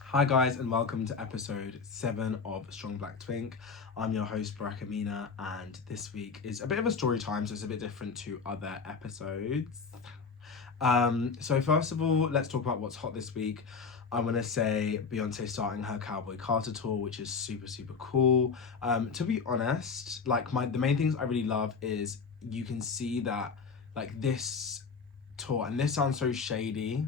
Hi guys and welcome to episode 7 of Strong Black Twink. I'm your host Barack Amina and this week is a bit of a story time, so it's a bit different to other episodes. So first of all, let's talk about what's hot this week. I want to say Beyonce starting her Cowboy Carter tour, which is super cool. To be honest, like the main things I really love is you can see that like this tour, and this sounds so shady,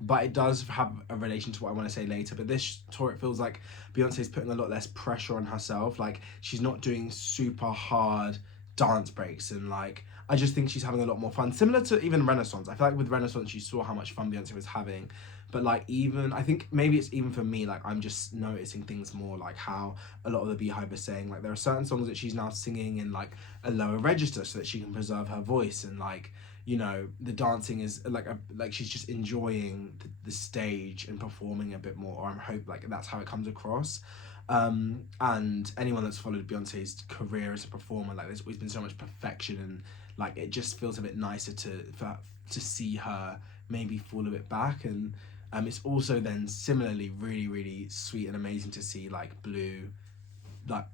but it does have a relation to what I want to say later. But this tour, it feels like Beyonce's putting a lot less pressure on herself. Like she's not doing super hard dance breaks, and like I just think she's having a lot more fun. Similar to even Renaissance. I feel like with Renaissance you saw how much fun Beyonce was having. But like even I think maybe it's even for me, like I'm just noticing things more, like how a lot of the Beehive are saying like there are certain songs that she's now singing in like a lower register so that she can preserve her voice, and like the dancing is like she's just enjoying the stage and performing a bit more, or I'm hope like that's how it comes across. And anyone that's followed Beyonce's career as a performer, like there's always been so much perfection, and like it just feels a bit nicer to see her maybe fall a bit back. And it's also then similarly really sweet and amazing to see like Blue, like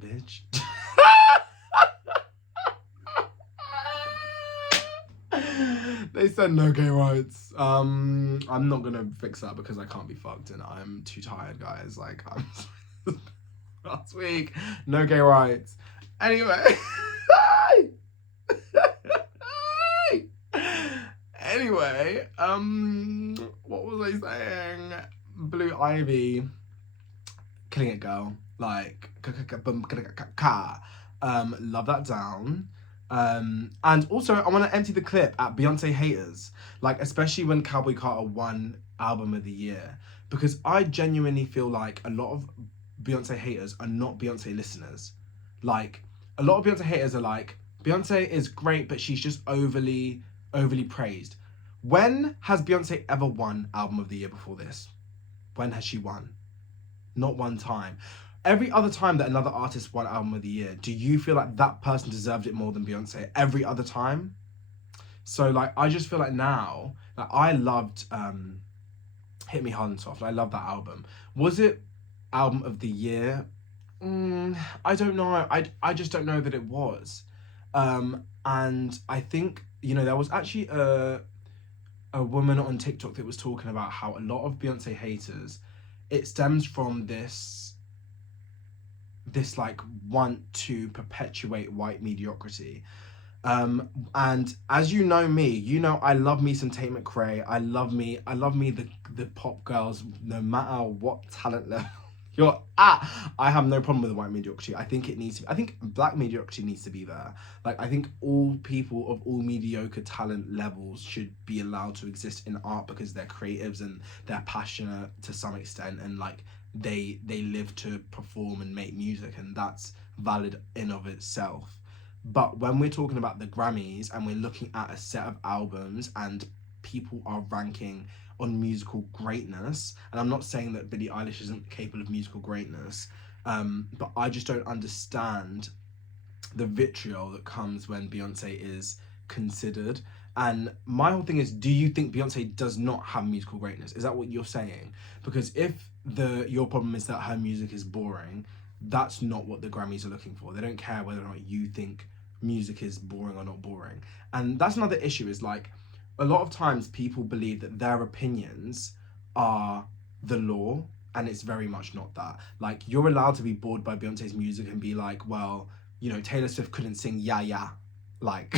bitch. They said no gay rights. I'm not gonna fix that because I can't be fucked and I'm too tired, guys. Like I'm last week, no gay rights. Anyway, anyway, what was I saying? Blue Ivy, killing it, girl. Like, love that down. And also, I want to empty the clip at Beyonce haters, like especially when Cowboy Carter won Album of the Year, because I genuinely feel like a lot of Beyonce haters are not Beyonce listeners. Like a lot of Beyonce haters are like, Beyonce is great, but she's just overly praised. When has Beyonce ever won Album of the Year before this? When has she won? Not one time. Every other time that another artist won Album of the Year, do you feel like that person deserved it more than Beyonce? Every other time? So like I just feel like now, like I loved Hit Me Hard and Soft. I love that album. Was it Album of the Year? I don't know. I just don't know that it was. And I think, there was actually a woman on TikTok that was talking about how a lot of Beyonce haters, it stems from this like want to perpetuate white mediocrity. And as you know me, I love me some Tate McRae. I love me the pop girls, no matter what talent level you're at. I have no problem with the white mediocrity. I think black mediocrity needs to be there. Like I think all people of all mediocre talent levels should be allowed to exist in art because they're creatives and they're passionate to some extent, and like they live to perform and make music, and that's valid in of itself. But when we're talking about the Grammys and we're looking at a set of albums and people are ranking on musical greatness, and I'm not saying that Billie Eilish isn't capable of musical greatness, but I just don't understand the vitriol that comes when Beyonce is considered. And my whole thing is, do you think Beyonce does not have musical greatness? Is that what you're saying? Because if your problem is that her music is boring, that's not what the Grammys are looking for. They don't care whether or not you think music is boring or not boring. And that's another issue, is like a lot of times people believe that their opinions are the law, and it's very much not that. Like you're allowed to be bored by Beyonce's music and be like, well, Taylor Swift couldn't sing "Yeah Yeah," like.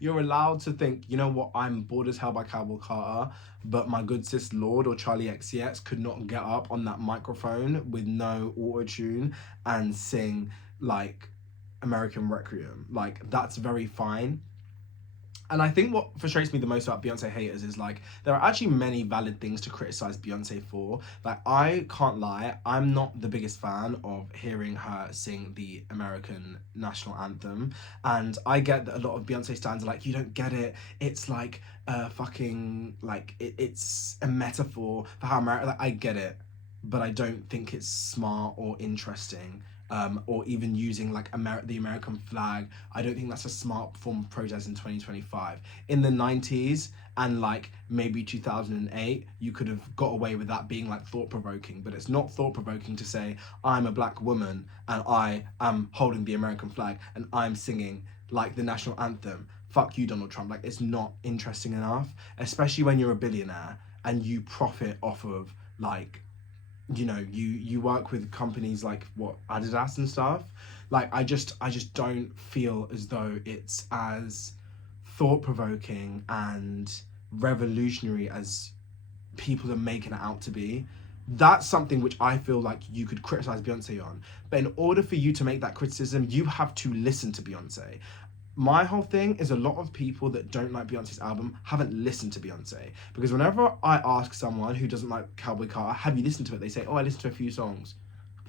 You're allowed to think, you know what, I'm bored as hell by Cowboy Carter, but my good sis Lord or Charlie XCX could not get up on that microphone with no auto tune and sing like American Requiem. Like, that's very fine. And I think what frustrates me the most about Beyonce haters is like there are actually many valid things to criticize Beyonce for. Like I can't lie, I'm not the biggest fan of hearing her sing the American national anthem, and I get that a lot of Beyonce stands are like, you don't get it. It's like fucking like it's a metaphor for how America. Like, I get it, but I don't think it's smart or interesting. or even using like the American flag. I don't think that's a smart form of protest in 2025. In the 90s and like maybe 2008, you could have got away with that being like thought-provoking, but it's not thought-provoking to say I'm a black woman and I am holding the American flag and I'm singing like the national anthem. Fuck you, Donald Trump. Like, it's not interesting enough, especially when you're a billionaire and you profit off of like, you know, you work with companies like what, Adidas and stuff. Like, I just don't feel as though it's as thought-provoking and revolutionary as people are making it out to be. That's something which I feel like you could criticize Beyonce on, but in order for you to make that criticism, you have to listen to Beyonce. My whole thing is a lot of people that don't like Beyonce's album haven't listened to Beyonce, because whenever I ask someone who doesn't like Cowboy Carter, have you listened to it, they say, oh, I listened to a few songs.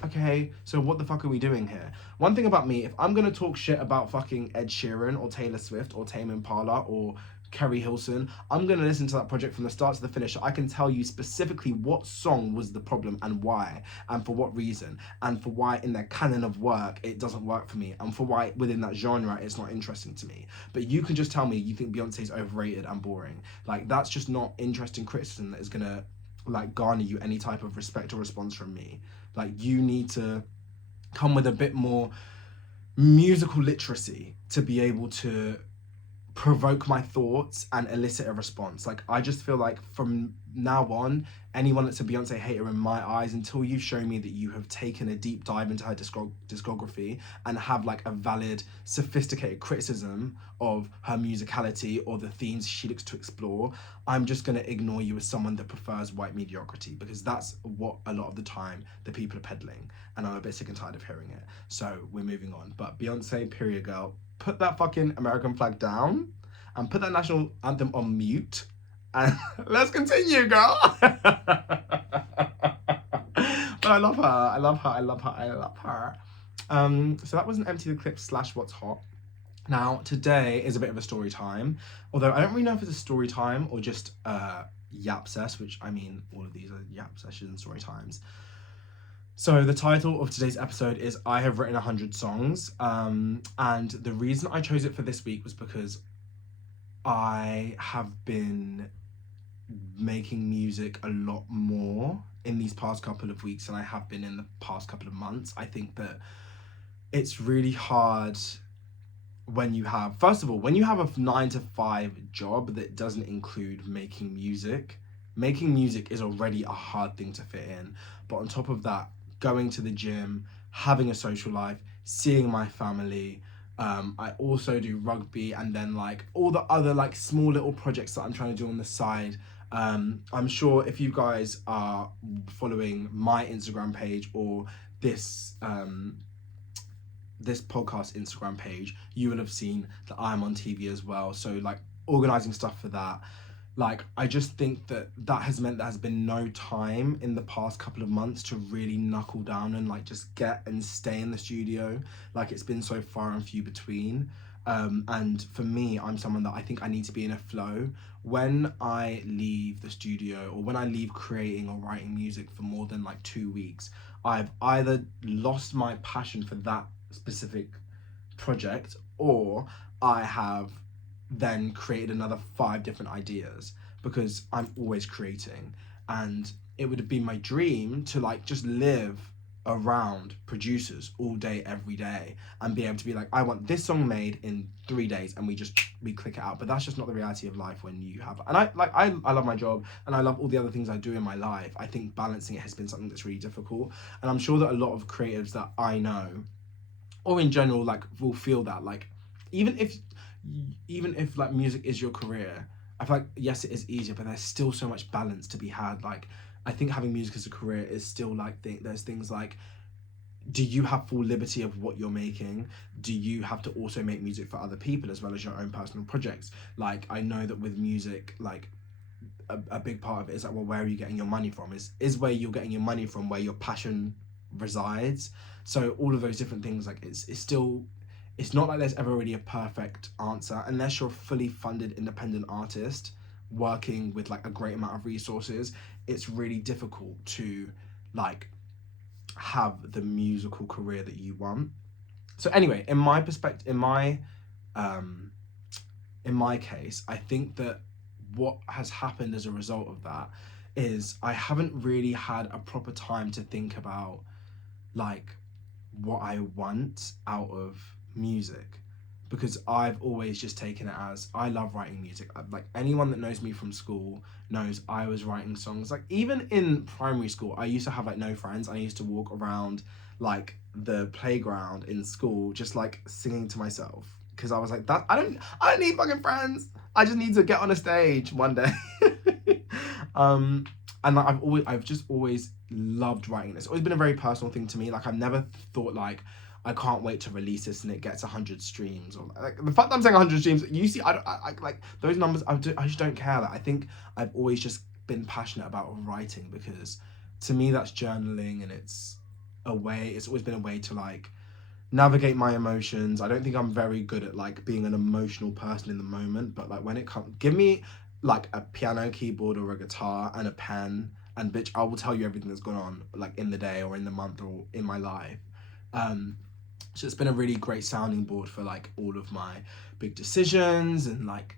Okay, so what the fuck are we doing here? One thing about me, if I'm gonna talk shit about fucking Ed Sheeran or Taylor Swift or Tame Impala or Kerry Hilson, I'm gonna listen to that project from the start to the finish. I can tell you specifically what song was the problem and why, and for what reason, and for why in their canon of work it doesn't work for me, and for why within that genre it's not interesting to me. But you can just tell me you think Beyonce's overrated and boring. Like, that's just not interesting criticism that is gonna like garner you any type of respect or response from me. Like, you need to come with a bit more musical literacy to be able to provoke my thoughts and elicit a response. Like, I just feel like from now on, anyone that's a Beyonce hater in my eyes, until you show me that you have taken a deep dive into her discography and have like a valid, sophisticated criticism of her musicality or the themes she looks to explore, I'm just going to ignore you as someone that prefers white mediocrity, because that's what a lot of the time the people are peddling, and I'm a bit sick and tired of hearing it. So we're moving on. But Beyonce, period girl, put that fucking American flag down and put that national anthem on mute, and let's continue, girl. But I love her. I love her. I love her. I love her. So that was an Empty the Clip / What's Hot. Now, today is a bit of a story time, although I don't really know if it's a story time or just yap sess, which, I mean, all of these are yap sessions and story times. So the title of today's episode is I Have Written 100 Songs, and the reason I chose it for this week was because I have been making music a lot more in these past couple of weeks than I have been in the past couple of months. I think that it's really hard when you have, first of all, when you have a 9-to-5 job that doesn't include making music is already a hard thing to fit in. But on top of that, going to the gym, having a social life, seeing my family, I also do rugby, and then like all the other like small little projects that I'm trying to do on the side. I'm sure if you guys are following my Instagram page or this this podcast Instagram page, you will have seen that I'm on TV as well. So like organizing stuff for that. Like, I just think that has meant there has been no time in the past couple of months to really knuckle down and like just get and stay in the studio. Like, it's been so far and few between. And for me, I'm someone that I think I need to be in a flow. When I leave the studio or when I leave creating or writing music for more than like 2 weeks, I've either lost my passion for that specific project, or I have then created another 5 different ideas, because I'm always creating. And it would have been my dream to like just live around producers all day, every day, and be able to be like, I want this song made in 3 days, and we click it out. But that's just not the reality of life when you have, and I love my job and I love all the other things I do in my life. I think balancing it has been something that's really difficult, and I'm sure that a lot of creatives that I know, or in general, like, will feel that, like, even if like music is your career, I feel like, yes, it is easier, but there's still so much balance to be had. Like, I think having music as a career is still like, there's things like, do you have full liberty of what you're making? Do you have to also make music for other people as well as your own personal projects? Like, I know that with music, like, a big part of it is like, well, where are you getting your money from? Is where you're getting your money from where your passion resides? So all of those different things, like, it's not like there's ever really a perfect answer unless you're a fully funded independent artist working with like a great amount of resources. It's really difficult to like have the musical career that you want. So anyway, in my perspective, in my case, I think that what has happened as a result of that is I haven't really had a proper time to think about like what I want out of music, because I've always just taken it as I love writing music. Like anyone that knows me from school knows I was writing songs. Like even in primary school, I used to have like no friends. I used to walk around like the playground in school just like singing to myself, because I was like that I don't need fucking friends. I just need to get on a stage one day. um and like I've just always loved writing. It's always been a very personal thing to me. Like I've never thought like I can't wait to release this and it gets 100 streams, or like the fact that I'm saying 100 streams, you see, I like those numbers. I just don't care. Like I think I've always just been passionate about writing, because to me that's journaling, and it's a way. It's always been a way to like navigate my emotions. I don't think I'm very good at like being an emotional person in the moment, but like when it comes, give me like a piano keyboard or a guitar and a pen, and bitch, I will tell you everything that's gone on like in the day or in the month or in my life. Um, so it's been a really great sounding board for like all of my big decisions and like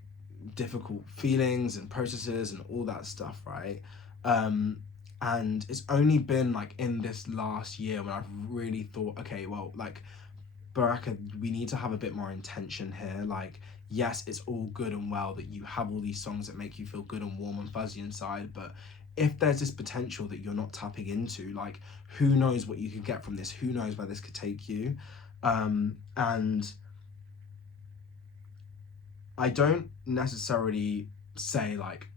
difficult feelings and processes and all that stuff, right? Um, and it's only been like in this last year when I've really thought, okay, well, like Baraka, we need to have a bit more intention here. Like, yes, it's all good and well that you have all these songs that make you feel good and warm and fuzzy inside, but if there's this potential that you're not tapping into, like, who knows what you could get from this? Who knows where this could take you? And I don't necessarily say like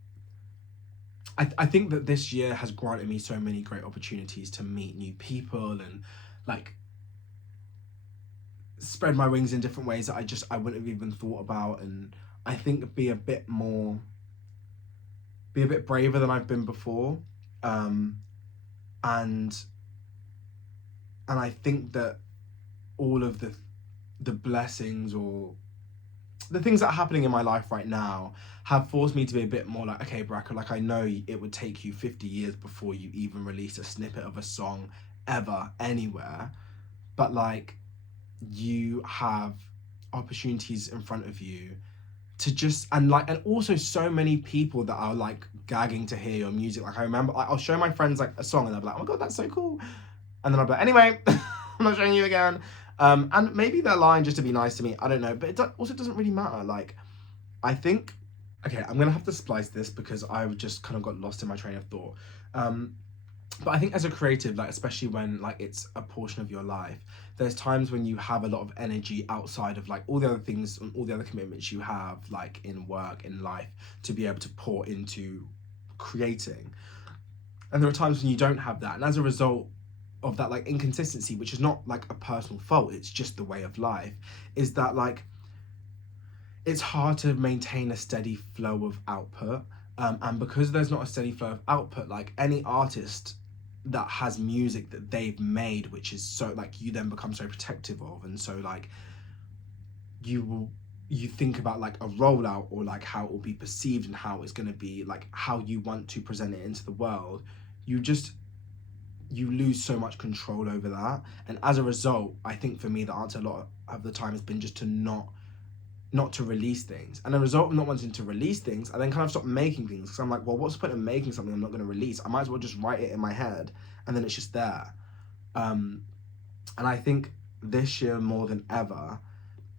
I think that this year has granted me so many great opportunities to meet new people and like spread my wings in different ways that I wouldn't have even thought about, and I think be a bit braver than I've been before. Um and I think that all of the blessings or the things that are happening in my life right now have forced me to be a bit more like, okay, Baraka, like I know it would take you 50 years before you even release a snippet of a song ever, anywhere. But like you have opportunities in front of you to just, and also so many people that are like gagging to hear your music. Like I remember I'll show my friends like a song and they'll be like, oh my god, that's so cool. And then I'll be like, anyway, I'm not showing you again. And maybe they're lying just to be nice to me. I don't know. But also doesn't really matter. Like, I think, okay, I'm going to have to splice this because I've just kind of got lost in my train of thought. But I think as a creative, like, especially when, like, it's a portion of your life, there's times when you have a lot of energy outside of, like, all the other things and all the other commitments you have, like, in work, in life, to be able to pour into creating. And there are times when you don't have that. And as a result, of that like inconsistency, which is not like a personal fault, it's just the way of life, is that like it's hard to maintain a steady flow of output, and because there's not a steady flow of output, like any artist that has music that they've made, which is so like you then become so protective of, and so like you think about like a rollout or like how it will be perceived and how it's going to be like how you want to present it into the world. You lose so much control over that, and as a result, I think for me the answer a lot of the time has been just to not to release things. And the result of not wanting to release things, I then kind of stop making things, because I'm like, well, what's the point of making something I'm not going to release? I might as well just write it in my head and then it's just there. And I think this year more than ever,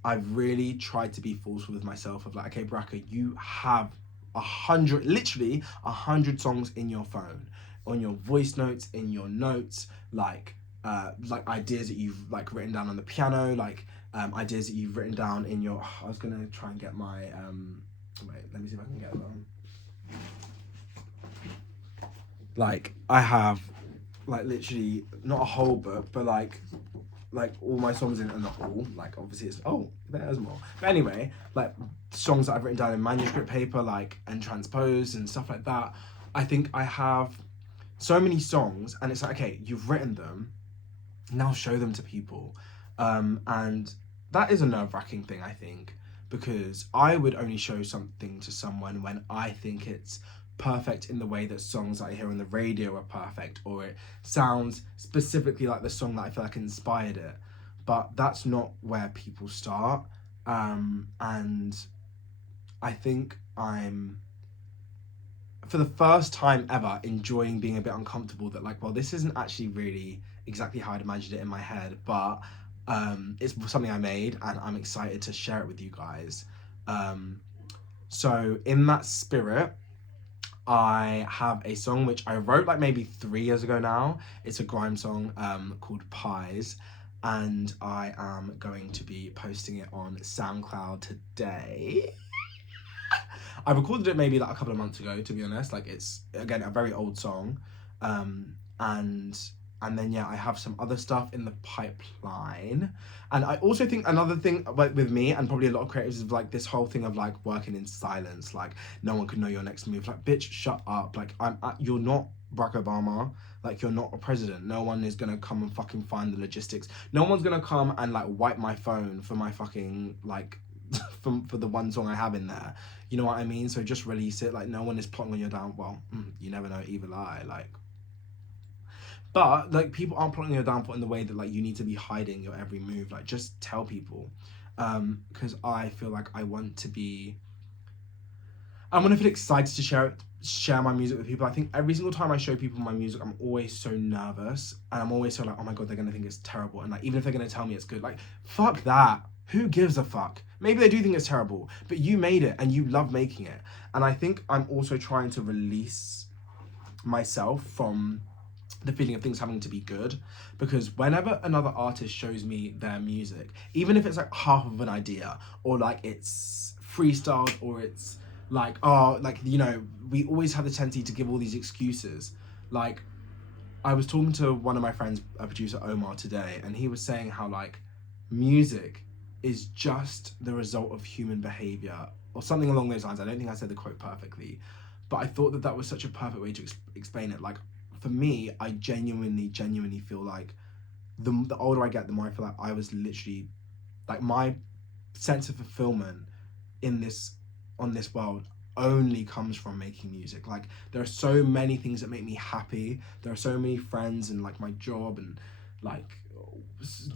I've really tried to be forceful with myself of like, okay, Baraka, you have 100, literally 100 songs in your phone, on your voice notes, in your notes, like ideas that you've like written down on the piano, like ideas that you've written down in your. I was gonna try and get my. Wait, let me see if I can get them. Like I have, like literally not a whole book, but like all my songs in, and not all, like obviously it's, oh, there's more. But anyway, like songs that I've written down in manuscript paper, like, and transposed and stuff like that. I think I have so many songs, and it's like, okay, you've written them, now show them to people. And that is a nerve-wracking thing, I think, because I would only show something to someone when I think it's perfect in the way that songs that I hear on the radio are perfect, or it sounds specifically like the song that I feel like inspired it. But that's not where people start. And I think I'm, for the first time ever, enjoying being a bit uncomfortable that, like, well, this isn't actually really exactly how I'd imagined it in my head, but it's something I made and I'm excited to share it with you guys. So in that spirit, I have a song which I wrote like maybe 3 years ago now. It's a grime song called Pies, and I am going to be posting it on SoundCloud today. I recorded it maybe like a couple of months ago, to be honest. Like, it's again a very old song, and then yeah, I have some other stuff in the pipeline. And I also think another thing, like, with me and probably a lot of creators, is like this whole thing of like working in silence. Like, no one could know your next move. Like, bitch, shut up. Like, you're not Barack Obama. Like, you're not a president. No one is gonna come and fucking find the logistics. No one's gonna come and like wipe my phone for my fucking like for the one song I have in there. You know what I mean? So just release it. Like, no one is plotting on your down. Well, you never know, evil eye. Like, but like, people aren't plotting your downfall in the way that like you need to be hiding your every move. Like, just tell people, because I feel like I want to feel excited to share my music with people. I think every single time I show people my music, I'm always so nervous, and I'm always so like, oh my god, they're gonna think it's terrible. And like, even if they're gonna tell me it's good, like, fuck that. Who gives a fuck? Maybe they do think it's terrible, but you made it and you love making it. And I think I'm also trying to release myself from the feeling of things having to be good, because whenever another artist shows me their music, even if it's like half of an idea, or like it's freestyled, or it's like, oh, like, you know, we always have the tendency to give all these excuses. Like, I was talking to one of my friends, a producer, Omar, today, and he was saying how like music is just the result of human behavior, or something along those lines. I don't think I said the quote perfectly, but I thought that was such a perfect way to explain it. Like, for me, I genuinely feel like the older I get, the more I feel like I was literally, like, my sense of fulfillment on this world only comes from making music. Like, there are so many things that make me happy. There are so many friends and like my job and like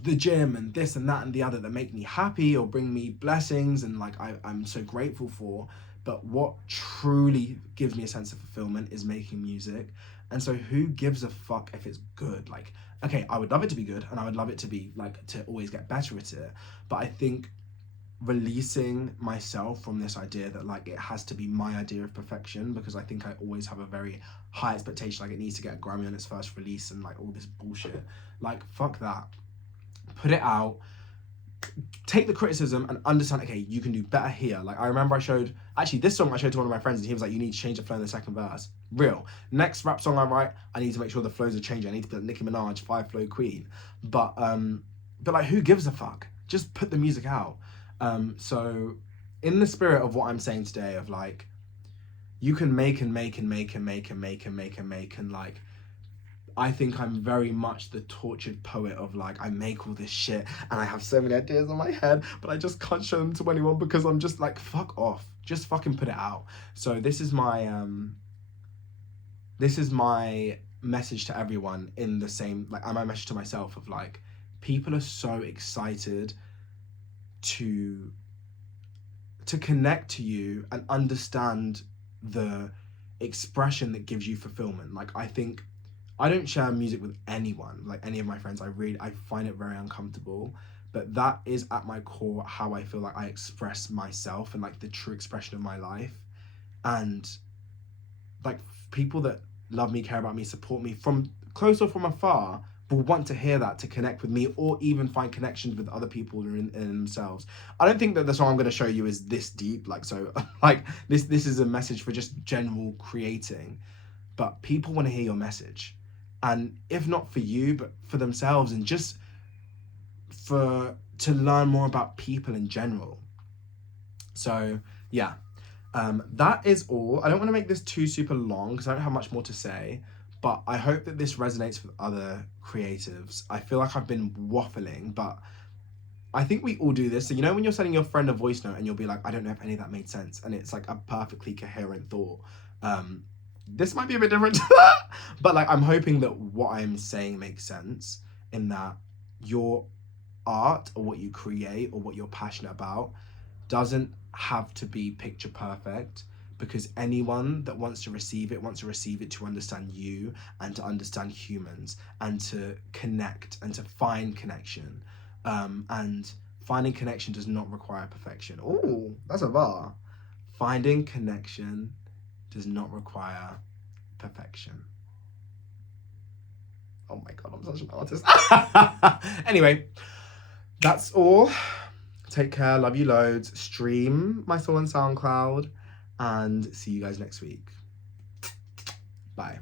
the gym and this and that and the other that make me happy or bring me blessings, and like I'm so grateful for. But what truly gives me a sense of fulfillment is making music. And so who gives a fuck if it's good? Like, okay, I would love it to be good, and I would love it to be like, to always get better at it. But I think releasing myself from this idea that like it has to be my idea of perfection, because I think I always have a very high expectation, like it needs to get a Grammy on its first release and like all this bullshit. Like, fuck that. Put it out, take the criticism and understand, okay, you can do better here. Like, I remember this song I showed to one of my friends, and he was like, you need to change the flow in the second verse. Real. Next rap song I write, I need to make sure the flows are changing. I need to be like Nicki Minaj, 5 flow queen. But like, who gives a fuck? Just put the music out. So in the spirit of what I'm saying today, of like, you can make and make and make and make and make and make and make, and like, I think I'm very much the tortured poet of like, I make all this shit and I have so many ideas in my head, but I just can't show them to anyone because I'm just like, fuck off, just fucking put it out. So this is my message to everyone, in the same, like, my message to myself of like, people are so excited to connect to you and understand the expression that gives you fulfillment. Like, I think I don't share music with anyone, like any of my friends. I find it very uncomfortable, but that is at my core how I feel like I express myself and like the true expression of my life. And like, people that love me, care about me, support me from close or from afar will want to hear that, to connect with me, or even find connections with other people in themselves. I don't think that the song I'm going to show you is this deep, like, so like this is a message for just general creating, but people want to hear your message. And if not for you, but for themselves, and just to learn more about people in general. So yeah, that is all. I don't want to make this too super long because I don't have much more to say, but I hope that this resonates with other creatives. I feel like I've been waffling, but I think we all do this. So, you know, when you're sending your friend a voice note and you'll be like, I don't know if any of that made sense, and it's like a perfectly coherent thought. this might be a bit different to that, but like I'm hoping that what I'm saying makes sense, in that your art or what you create or what you're passionate about doesn't have to be picture perfect, because anyone that wants to receive it wants to receive it to understand you and to understand humans and to connect and to find connection. And finding connection does not require perfection. Oh, that's a bar. Finding connection does not require perfection. Oh my god, I'm such an artist. Anyway, that's all. Take care, love you loads. Stream my song on SoundCloud, and see you guys next week. Bye.